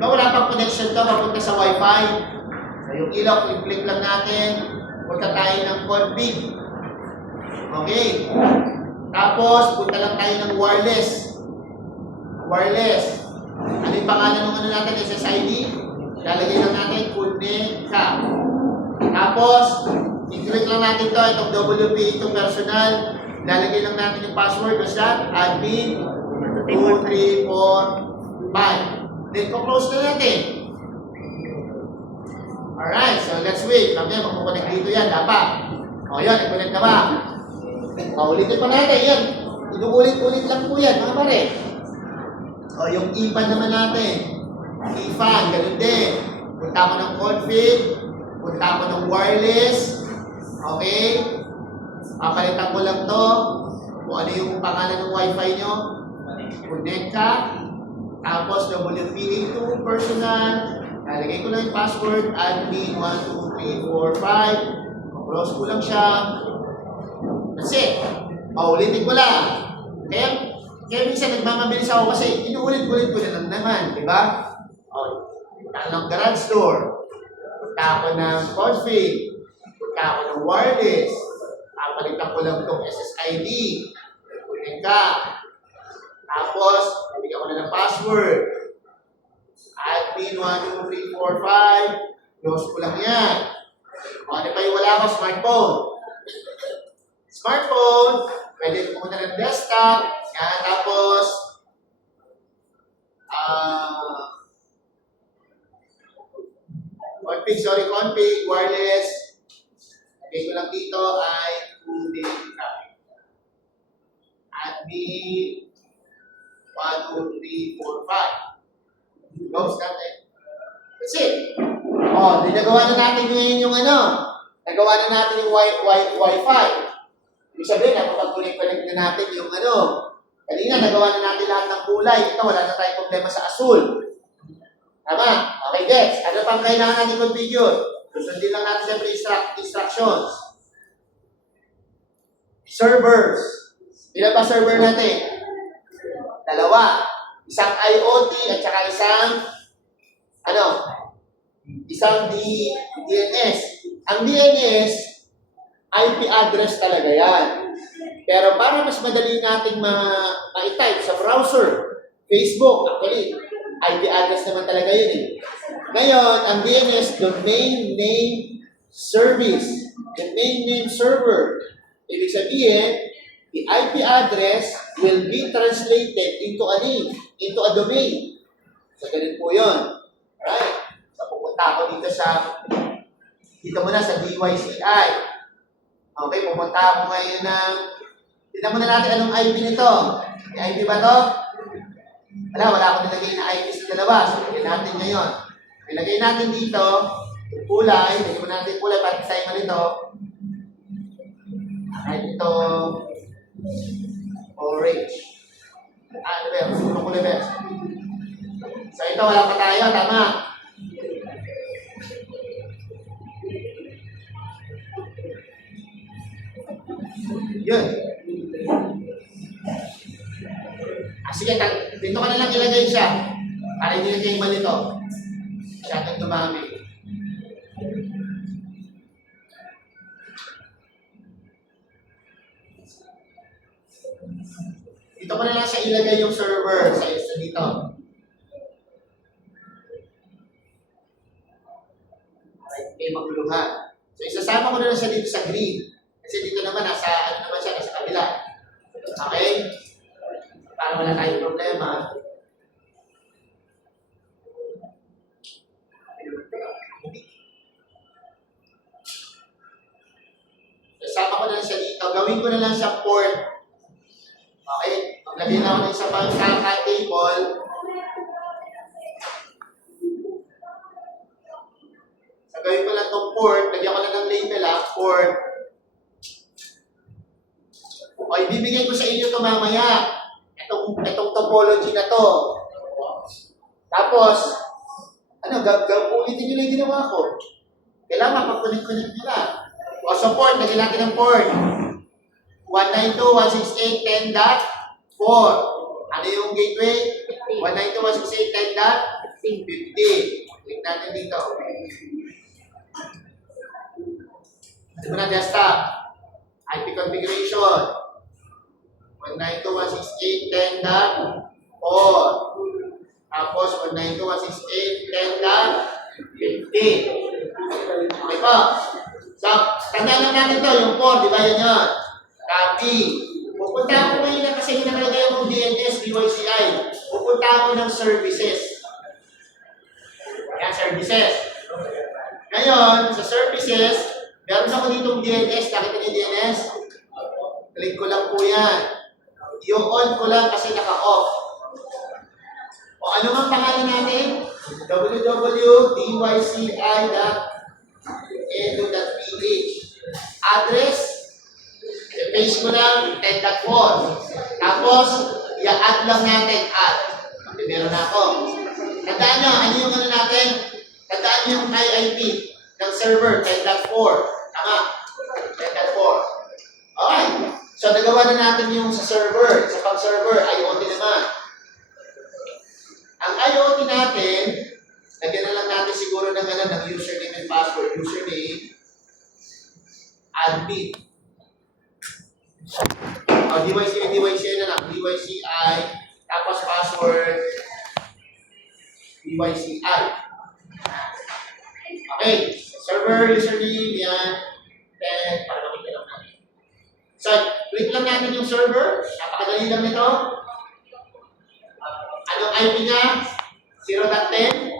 Diba wala pang connection to, papunta sa Wi-Fi. So yung ilaw, click lang natin. Punta tayo ng config. Okay. Tapos, punta lang tayo ng wireless. Wireless. Ano yung pangalan ng ano natin, SSID? Lalagay lang natin, Connecta. Tapos, i-click lang natin to, itong WP2 personal. Lalagay lang natin yung password, basta admin 2345. Then, close na natin. Alright, so let's wait. Mamaya, magkukonect dito yan, dapat. O yun, nag-connect na ba? Ulitin pa natin, yan. Inuulit-ulit lang po yan, mga pare. O, yung IPAN naman natin. IPAN, ganun din. Punta mo ng config, punta mo ng wireless. Okay? Papalitan ko lang to. Kung ano yung pangalan ng wifi nyo. Connect ka. Tapos, WPA2 personal. Nalagay ko lang yung password, admin 12345. Close ko lang siya. That's it. Paulitin ko lang. Kaya minsan nagmamabilis ako kasi inuulit-ulit ko na lang naman, di ba? Punta ako ng garage door. Punta ako ng config. Punta ako ng wireless. Papalitan ko lang itong SSID. Kunin ka. Tapos, nabigyan ko na ng password. Admin 12345. Close ko lang yan. Ano pa yung wala ko? Smartphone. Smartphone. Pwede pumunta ng desktop. Yan. Tapos, config, wireless. Lagay ko lang dito ay admin 12345. Close natin. That's it. O, nagawa na natin ngayon yung ano. Nagawa na natin yung Wi-Fi. Ibig sabihin, napapag-connect na natin yung ano. Kanina, nagawa na natin lahat ng kulay. Ito, wala na tayong problema sa asul. Tama? Okay, guys. Ano pang kailangan natin configure? Susundin lang natin siyempre instructions. Servers. Ilan ba server natin? 2. Isang IoT at saka isang DNS. Ang DNS, IP address talaga yan. Pero para mas madali nating ma-type sa browser, Facebook, actually, IP address naman talaga yun eh. Ngayon, ang DNS, Domain Name Service. Domain Name Server. Ibig sabihin, the IP address will be translated into a name, into a domain. So, ganun po yun. Right? So, pupunta ako dito muna sa DYCI. Okay, pupunta ako ngayon ng, tignan muna natin anong IP nito. May IP ba to? Wala akong nilagay na IP sa dalawa. So, lagyan natin ngayon. Ilagay natin dito, yung kulay, lagyan mo natin yung kulay, pati tayo mo nito. Kahit ito, orange. Ano ba yun? Siguro kulay ba yun? So, ito, wala pa tayo. Tama. Yun. Sige, dito ka na lang ilagay siya. Para hindi na kayo malito. Masyadong dumami. Dito ko na lang siya ilagay yung server sa dito. Para hindi kayo magluluhan. So, isasama ko na lang siya dito sa green. Kasi dito naman, nasa kabila. Okay? Para wala tayong problema. Isama ko na lang siya dito. Gawin ko na lang siya port. Okay? Maglagay na ako ng isa pang cable. So, gawin ko lang itong port. Lagyan ko na ng label port. O, ibibigay ko sa inyo ito mamaya. Itong topology na to. Tapos, ulitin nyo na yung ginawa ko. Kailangan pag-connect nyo na. O, so port, lagyan natin ng port. 192.168.10.4. Ano yung gateway? 192.168.10.4. 50. Click natin dito. Ito na desktop. IP configuration. 192.168.10.4. Tapos 192.168.10.50. Okay po. So, tandaan lang natin to, yung 4, di ba yun yun? Copy. Pupunta ako ngayon na kasi nakalagay akong DNS, DYCI. Pupunta ako ng services. Yan, services. Ngayon, sa services, meron ako ditong DNS. Nakita niyo DNS? Click ko lang po yan. I-on ko lang kasi naka-off. O ano nga pangalan natin? www.dyci.edu.ph. Address, i-paste mo lang 10.4. Tapos, i-add lang natin add. Okay, meron na ako. Tandaan nyo, ano yung ano natin? Tandaan nyo yung IP ng server, 10.4. Tama, 10.4. Okay. So, nagawa na natin yung sa server. Sa pag-server, IoT naman. Ang IoT natin, lagyan na lang natin siguro ng username and password. Username, admin. DYCI na lang. DYCI, tapos password, DYCI. Okay. Server, username, yan. Then, para makita lang natin. So, click lang natin yung server. Napakadali lang nito. Anong IP niya? 0.10.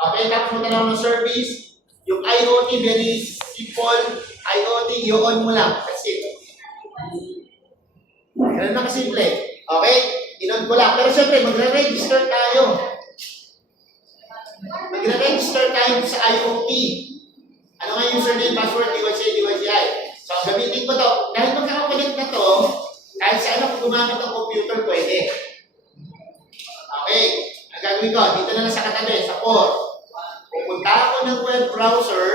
Okay, tapos punta lang ng service. Yung IoT, very simple. IoT, i-on mo lang. That's it. Ganun na kasimple. Okay? In-on ko lang. Pero syempre, magre-register tayo. Magre-register tayo sa IoT. Ano nga username, password, DYCI. So, gamitin ko to. Dahil magkakakulit na to, kahit saan ako gumamit ng computer, pwede. Okay. Ang gagawin ko, dito na lang sa katabi, sa 4. Pupunta ako ng web browser.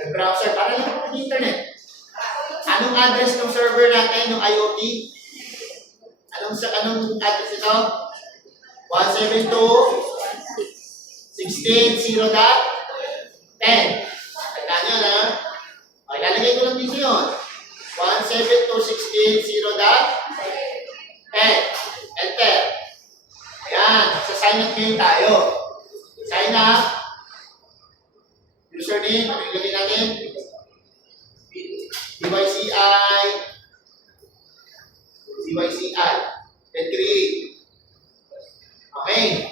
Web browser, para lang ako ng internet. Anong address ng server natin, ng IoT? Anong address ito? 172.16.0.10. Tandaan nyo na. O, ilalagay ko lang dito yun. 172.16.0.10. Enter. Ayan. Sa sign up ngayon tayo. Sign up. Username. Ano yung lagay natin? DYCI. DYCI. Then create. Okay.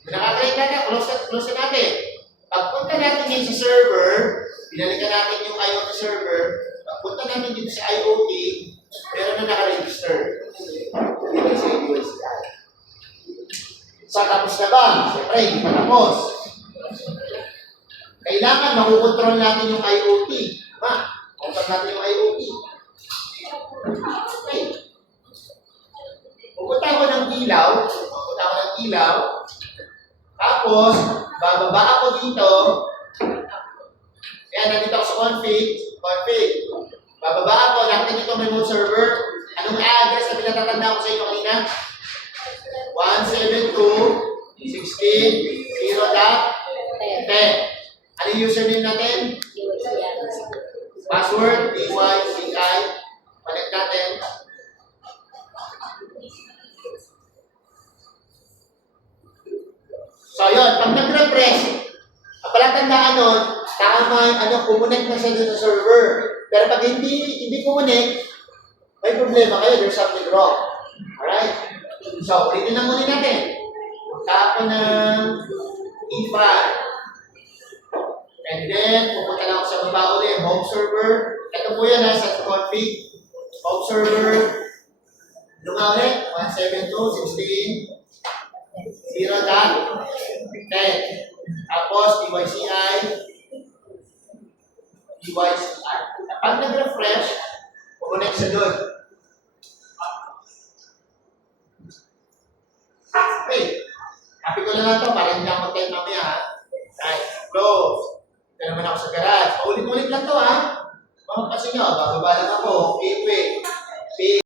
Kung nakakreate natin, close na natin. Pagpunta natin ngayon sa server, pinalikan natin yung IoT server, pagpunta natin dito sa IoT, meron na naka-register. So, tapos na ba? Siyempre, hindi pa tapos. Kailangan makukontrol natin yung IoT. Diba? Control natin yung IoT. Okay. Pupunta ako ng ilaw. Tapos, bababa ako dito. Ayan, nandito ako sa config. Bababa ako, nakita nito remote server. Anong address na pinatatanda ko sa inyo kanina? 172.16.0.10. Ano yung username natin? Password, DYCI. Connect natin. So, yun. Pag nag-refresh, palatandaan nun, tama, kumonek na siya doon sa server. Pero pag hindi kumonek, may problema kayo, there's something wrong. Alright? So, ulitin lang muna natin. Punta ako ng E5. And then, pupunta lang ako sa baba ulit, home server. Ito po yan, sa config. Home server. Lunga ulit, 172.16.0.10. Tapos, DYCI. Pag nag-refresh, pumunay siya doon. Okay. Happy ko na lang ito para hindi ako mag-time mamaya, ha? Right. Close. Ito naman ako sa garage. Paulit-ulit lang ito, ha? Mga kasi nyo, bababa lang ako. Gateway.